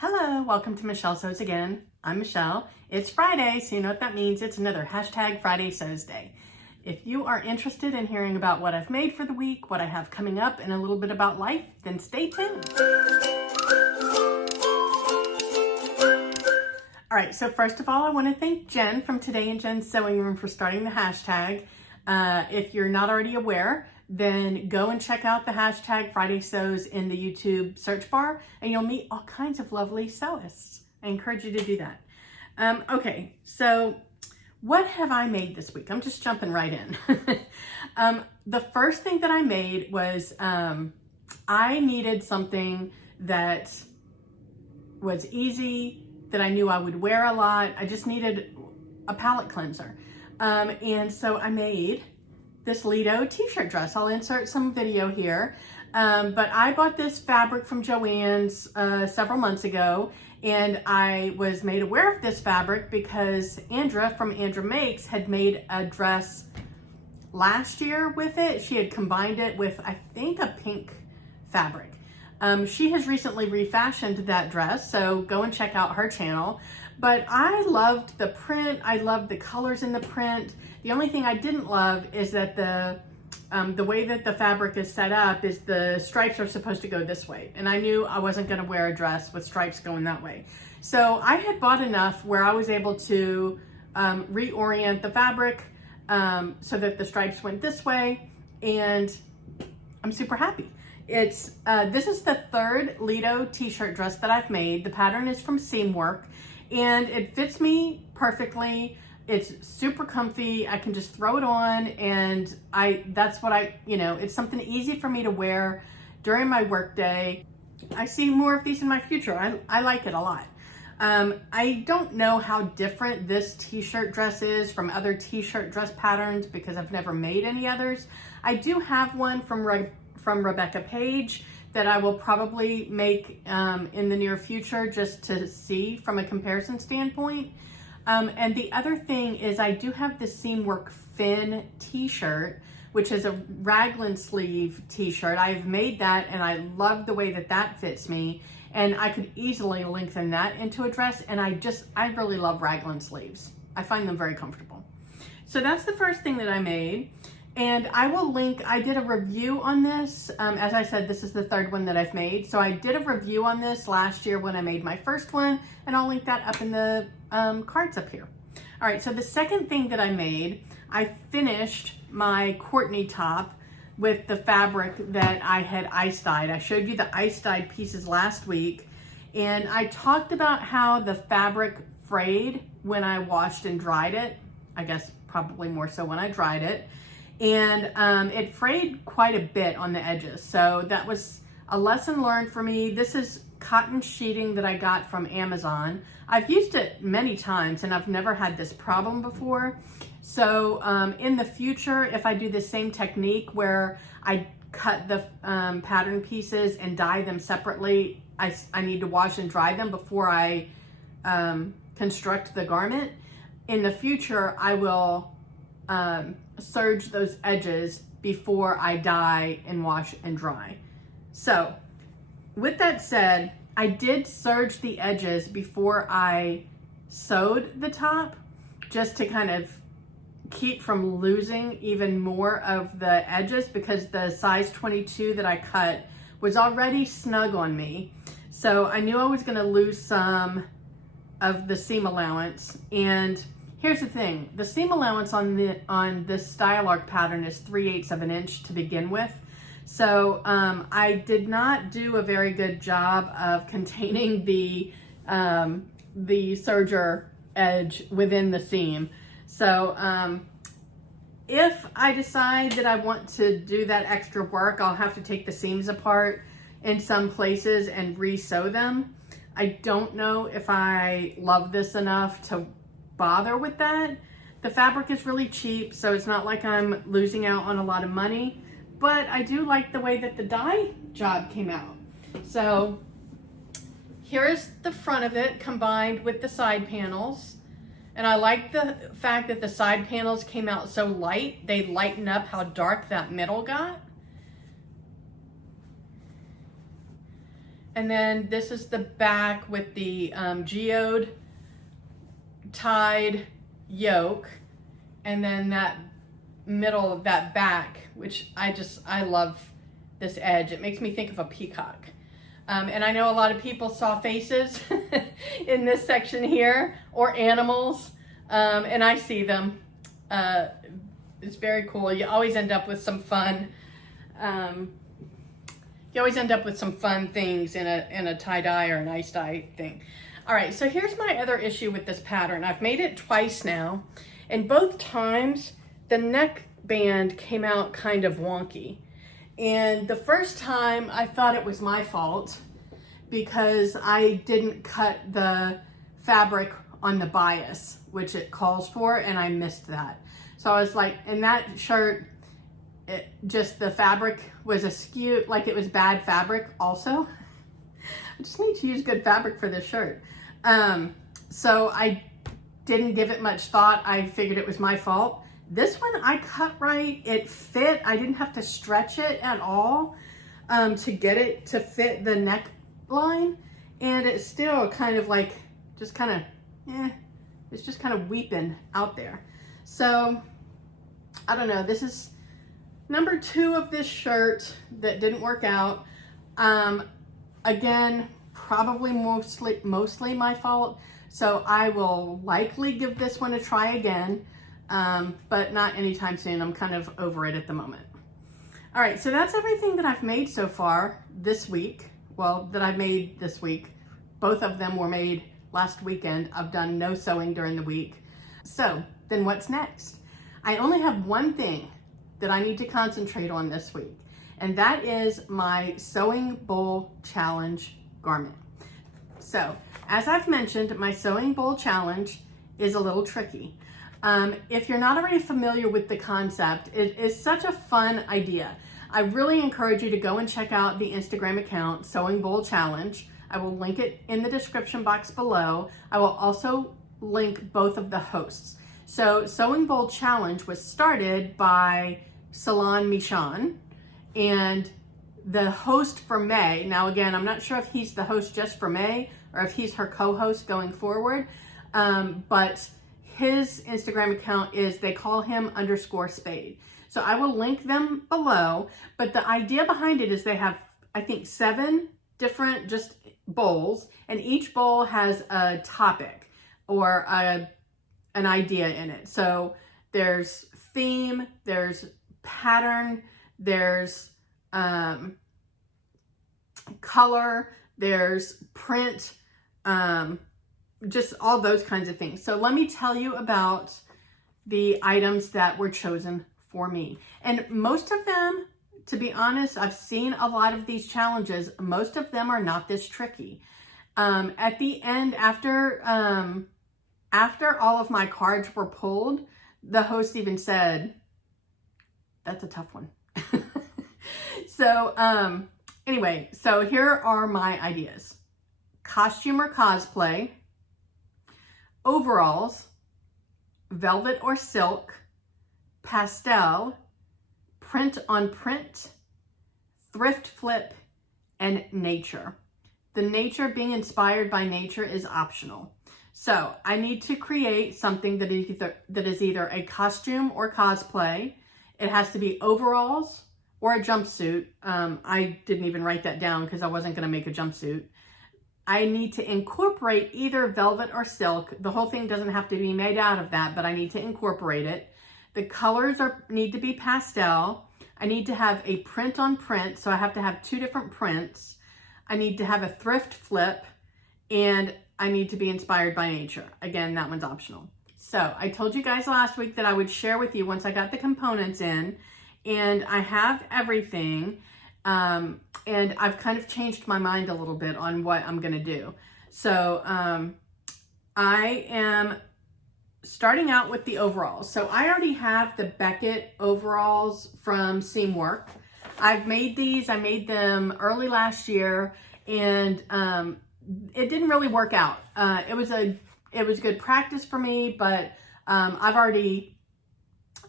Hello, welcome to Michelle Sews Again. I'm Michelle. It's Friday, so you know what that means. It's another hashtag Friday Sews Day. If you are interested in hearing about what I've made for the week, what I have coming up, and a little bit about life, then stay tuned. All right, so first of all, I want to thank Jen from Today in Jen's Sewing Room for starting the hashtag. If you're not already aware, then go and check out the hashtag Friday Sews in the YouTube search bar, and you'll meet all kinds of lovely sewists. I encourage you to do that. Okay, so what have I made this week? I'm just jumping right in. The first thing that I made was I needed something that was easy, that I knew I would wear a lot. I just needed a palette cleanser. And so I made this Lito T-Shirt dress. I'll insert some video here. But I bought this fabric from Joann's several months ago, and I was made aware of this fabric because Andra from Andra Makes had made a dress last year with it. She had combined it with, I think, a pink fabric. She has recently refashioned that dress, so go and check out her channel. But I loved the print. I loved the colors in the print. The only thing I didn't love is that the way that the fabric is set up is the stripes are supposed to go this way. And I knew I wasn't gonna wear a dress with stripes going that way. So I had bought enough where I was able to reorient the fabric so that the stripes went this way, and I'm super happy. This is the third Lito T-shirt dress that I've made. The pattern is from Seamwork, and it fits me perfectly. It's super comfy. I can just throw it on, and it's something easy for me to wear during my work day. I see more of these in my future. I like it a lot. I don't know how different this T-shirt dress is from other T-shirt dress patterns because I've never made any others. I do have one from Rebecca Page that I will probably make in the near future just to see from a comparison standpoint. And the other thing is I do have the Seamwork Fin T-shirt, which is a raglan sleeve T-shirt. I've made that and I love the way that that fits me, and I could easily lengthen that into a dress, and I really love raglan sleeves. I find them very comfortable. So that's the first thing that I made. And I will link, I did a review on this. As I said, this is the third one that I've made. So I did a review on this last year when I made my first one, and I'll link that up in the cards up here. All right, so the second thing that I made, I finished my Courtney top with the fabric that I had ice dyed. I showed you the ice dyed pieces last week, and I talked about how the fabric frayed when I washed and dried it. I guess probably more so when I dried it. And it frayed quite a bit on the edges. So that was a lesson learned for me. This is cotton sheeting that I got from Amazon. I've used it many times and I've never had this problem before. So in the future, if I do the same technique where I cut the pattern pieces and dye them separately, I need to wash and dry them before I construct the garment. In the future, I will serge those edges before I dye and wash and dry. So with that said, I did serge the edges before I sewed the top, just to kind of keep from losing even more of the edges, because the size 22 that I cut was already snug on me. So I knew I was gonna lose some of the seam allowance. And here's the thing, the seam allowance on this style arc pattern is 3/8 of an inch to begin with. So I did not do a very good job of containing the serger edge within the seam. So if I decide that I want to do that extra work, I'll have to take the seams apart in some places and re-sew them. I don't know if I love this enough to bother with that. The fabric is really cheap, so it's not like I'm losing out on a lot of money, but I do like the way that the dye job came out. So here's the front of it combined with the side panels. And I like the fact that the side panels came out so light. They lighten up how dark that middle got. And then this is the back with the geode tied yoke. And then that middle of that back, which I love this edge. It makes me think of a peacock. And I know a lot of people saw faces in this section here, or animals, and I see them. It's very cool. You always end up with some fun. You always end up with some fun things in a tie-dye or an ice dye thing. All right, so here's my other issue with this pattern. I've made it twice now, and both times the neck band came out kind of wonky. And the first time I thought it was my fault because I didn't cut the fabric on the bias, which it calls for, and I missed that. So I was like, in that shirt, the fabric was askew, like it was bad fabric also. I just need to use good fabric for this shirt. So I didn't give it much thought. I figured it was my fault. This one I cut right, it fit. I didn't have to stretch it at all to get it to fit the neckline. And it's still kind of like, just kind of, it's just kind of weeping out there. So, I don't know, this is number 2 of this shirt that didn't work out. Again, probably mostly my fault. So I will likely give this one a try again. But not anytime soon. I'm kind of over it at the moment. All right, so that's everything that I've made so far this week. Well, that I've made this week. Both of them were made last weekend. I've done no sewing during the week. So then what's next? I only have one thing that I need to concentrate on this week, and that is my Sewing Bowl Challenge garment. So as I've mentioned, my Sewing Bowl Challenge is a little tricky. If you're not already familiar with the concept, it is such a fun idea. I really encourage you to go and check out the Instagram account, Sewing Bowl Challenge. I will link it in the description box below. I will also link both of the hosts. So Sewing Bowl Challenge was started by Salon Michon, and the host for May, now again, I'm not sure if he's the host just for May or if he's her co-host going forward, but his Instagram account is, they call him _Spade. So I will link them below, but the idea behind it is they have, I think, 7 different just bowls, and each bowl has a topic or an idea in it. So there's theme, there's pattern, there's color, there's print, just all those kinds of things. So let me tell you about the items that were chosen for me. And most of them, to be honest, I've seen a lot of these challenges. Most of them are not this tricky. At the end, after all of my cards were pulled, the host even said, that's a tough one. So anyway, so here are my ideas. Costume or cosplay, overalls, velvet or silk, pastel, print on print, thrift flip, and nature. The nature, being inspired by nature, is optional. So I need to create something that is either a costume or cosplay. It has to be overalls or a jumpsuit. I didn't even write that down because I wasn't going to make a jumpsuit. I need to incorporate either velvet or silk. The whole thing doesn't have to be made out of that, but I need to incorporate it. The colors need to be pastel. I need to have a print on print, so I have to have 2 different prints. I need to have a thrift flip, and I need to be inspired by nature. Again, that one's optional. So I told you guys last week that I would share with you once I got the components in, and I have everything. And I've kind of changed my mind a little bit on what I'm going to do. So I am starting out with the overalls. So I already have the Beckett overalls from Seamwork. I've made these. I made them early last year, and it didn't really work out. It was good practice for me, but I've already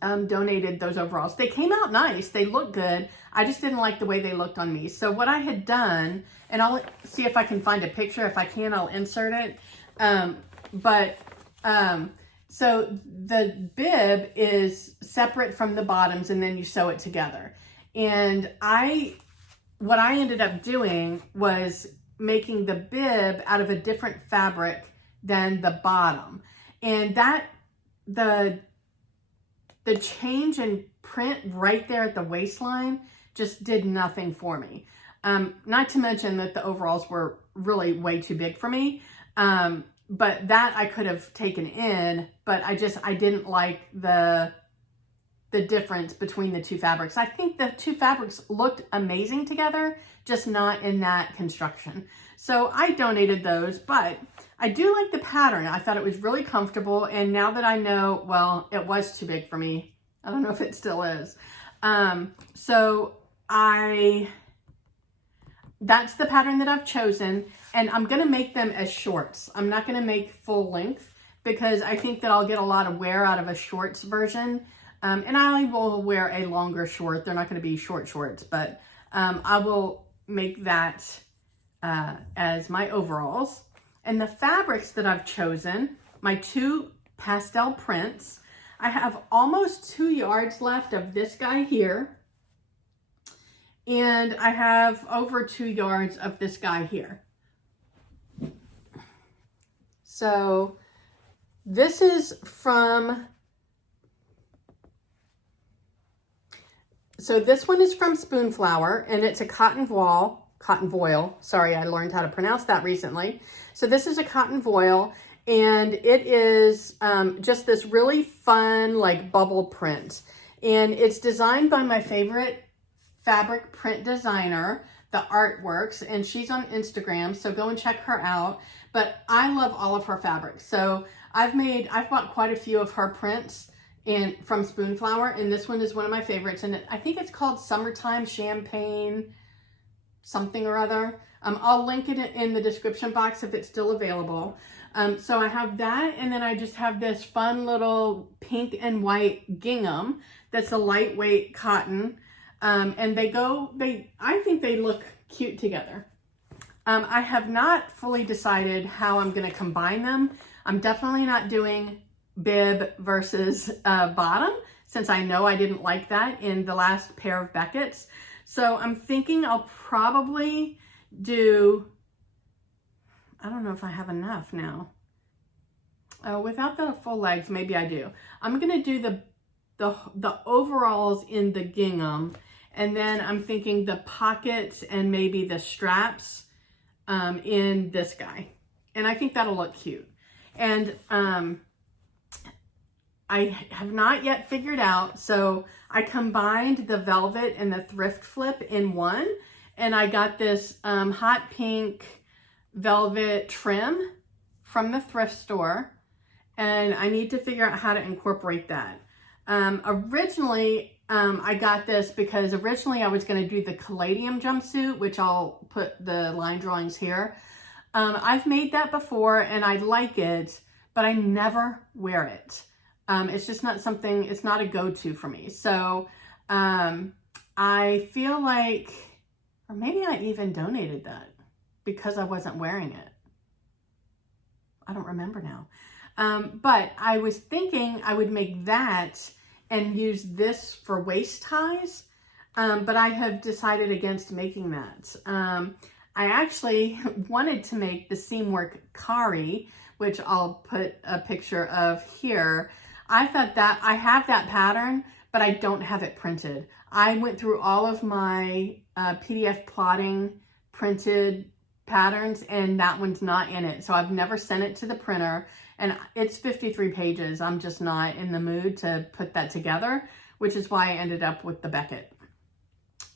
donated those overalls. They came out nice. They look good. I just didn't like the way they looked on me. So what I had done, and I'll see if I can find a picture. If I can, I'll insert it. So the bib is separate from the bottoms, and then you sew it together. And what I ended up doing was making the bib out of a different fabric than the bottom. And the change in print right there at the waistline just did nothing for me. Not to mention that the overalls were really way too big for me. But that I could have taken in, but I didn't like the difference between the two fabrics. I think the two fabrics looked amazing together, just not in that construction. So I donated those, but I do like the pattern. I thought it was really comfortable. And now that I know, well, it was too big for me. I don't know if it still is. That's the pattern that I've chosen, and I'm going to make them as shorts. I'm not going to make full length because I think that I'll get a lot of wear out of a shorts version. And I will wear a longer short. They're not going to be short shorts, but I will make that as my overalls. And the fabrics that I've chosen, my 2 pastel prints, I have almost 2 yards left of this guy here. And I have over 2 yards of this guy here. So this is from, so this one is from Spoonflower, and it's a cotton voile. Sorry, I learned how to pronounce that recently. So this is a cotton voile, and it is just this really fun, like, bubble print. And it's designed by my favorite fabric print designer, The Artworks, and she's on Instagram, so go and check her out. But I love all of her fabrics. So I've bought quite a few of her prints from Spoonflower, and this one is one of my favorites. And I think it's called Summertime Champagne something or other. I'll link it in the description box if it's still available. So I have that, and then I just have this fun little pink and white gingham that's a lightweight cotton. And I think they look cute together. I have not fully decided how I'm going to combine them. I'm definitely not doing bib versus bottom, since I know I didn't like that in the last pair of Beckett's. So I'm thinking I'll probably do, I don't know if I have enough now. Without the full legs, maybe I do. I'm going to do the overalls in the gingham, and then I'm thinking the pockets and maybe the straps in this guy. And I think that'll look cute. And I have not yet figured out, so I combined the velvet and the thrift flip in one, and I got this hot pink velvet trim from the thrift store, and I need to figure out how to incorporate that. Originally, I got this because originally I was going to do the Caladium jumpsuit, which I'll put the line drawings here. I've made that before and I like it, but I never wear it. It's just not something, it's not a go-to for me. So I feel like, or maybe I even donated that because I wasn't wearing it. I don't remember now. But I was thinking I would make that and use this for waist ties. But I have decided against making that. I actually wanted to make the seam work Kari, which I'll put a picture of here. I thought that I have that pattern, but I don't have it printed. I went through all of my PDF plotting printed patterns, and that one's not in it. So I've never sent it to the printer, and it's 53 pages. I'm just not in the mood to put that together, which is why I ended up with the Beckett.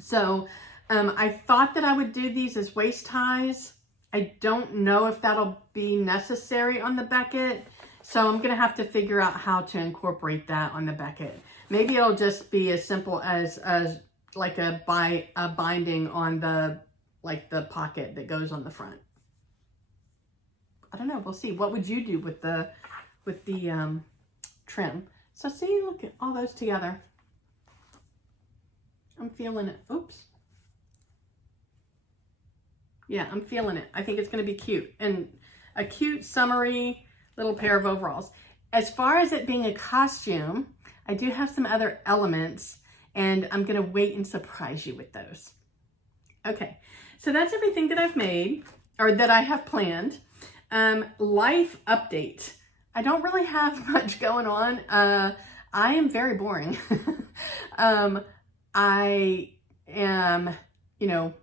So I thought that I would do these as waist ties. I don't know if that'll be necessary on the Beckett. So I'm going to have to figure out how to incorporate that on the Beckett. Maybe it'll just be as simple as like a binding on the pocket that goes on the front. I don't know. We'll see. What would you do with the trim? So see, look at all those together. I'm feeling it. Oops. Yeah, I'm feeling it. I think it's going to be cute, and a cute, summery little pair of overalls. As far as it being a costume, I do have some other elements, and I'm going to wait and surprise you with those. Okay, so that's everything that I've made, or that I have planned. Life update. I don't really have much going on. I am very boring. I am, you know,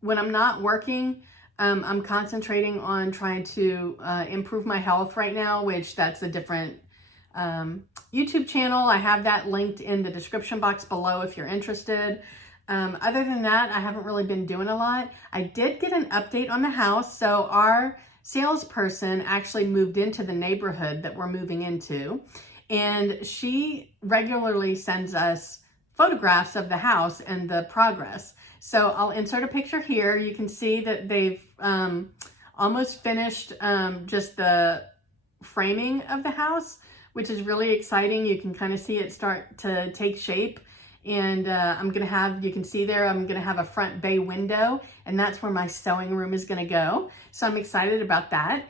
when I'm not working, I'm concentrating on trying to improve my health right now, which that's a different YouTube channel. I have that linked in the description box below if you're interested. Other than that, I haven't really been doing a lot. I did get an update on the house. So our salesperson actually moved into the neighborhood that we're moving into, and she regularly sends us photographs of the house and the progress. So I'll insert a picture here. You can see that they've almost finished just the framing of the house, which is really exciting. You can kind of see it start to take shape. And I'm gonna have, you can see there, I'm gonna have a front bay window, and that's where my sewing room is gonna go. So I'm excited about that.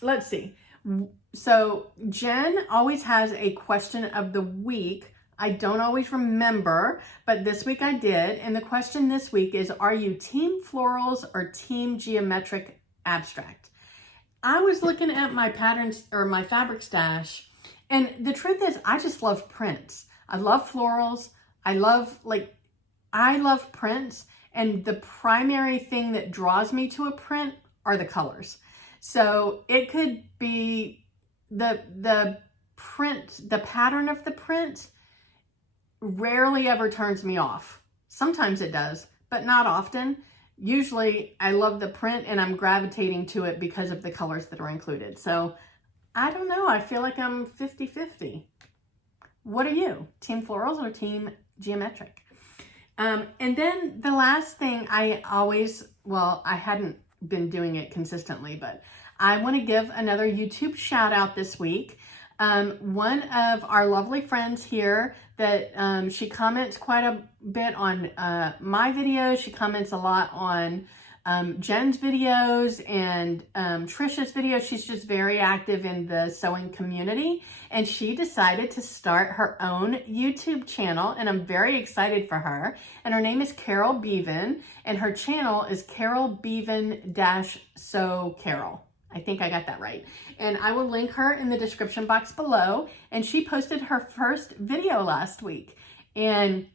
Let's see. So Jen always has a question of the week. I don't always remember, but this week I did. And the question this week is, are you team florals or team geometric abstract? I was looking at my patterns or my fabric stash, and the truth is I just love prints. I love florals. I love prints. And the primary thing that draws me to a print are the colors. So it could be the print, the pattern of the print rarely ever turns me off. Sometimes it does, but not often. Usually I love the print and I'm gravitating to it because of the colors that are included. So I don't know. I feel like I'm 50-50. What are you? Team florals or team geometric? And then the last thing I hadn't been doing it consistently, but I want to give another YouTube shout out this week. One of our lovely friends here that she comments quite a bit on my videos. She comments a lot on Jen's videos and Trisha's videos. She's just very active in the sewing community, and she decided to start her own YouTube channel, and I'm very excited for her. And her name is Carol Bevan, and her channel is Carol Bevan-Sew Carol. I think I got that right. And I will link her in the description box below. And she posted her first video last week. And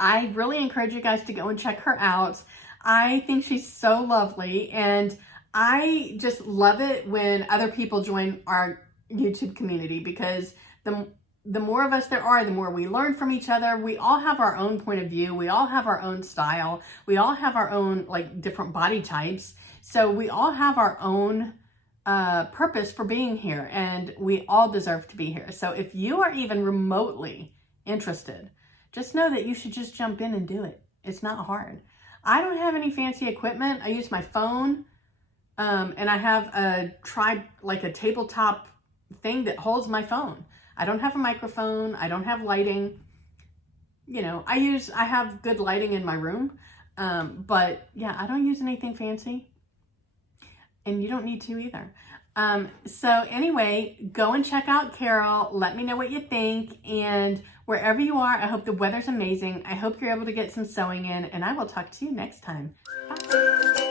I really encourage you guys to go and check her out. I think she's so lovely. And I just love it when other people join our YouTube community, because the more of us there are, the more we learn from each other. We all have our own point of view. We all have our own style. We all have our own different body types. So we all have our own purpose for being here, and we all deserve to be here. So if you are even remotely interested, just know that you should just jump in and do it. It's not hard. I don't have any fancy equipment. I use my phone, and I have a tabletop thing that holds my phone. I don't have a microphone. I don't have lighting. You know, I have good lighting in my room, but yeah, I don't use anything fancy. And you don't need to either. So anyway, go and check out Carol. Let me know what you think. And wherever you are, I hope the weather's amazing. I hope you're able to get some sewing in, and I will talk to you next time. Bye.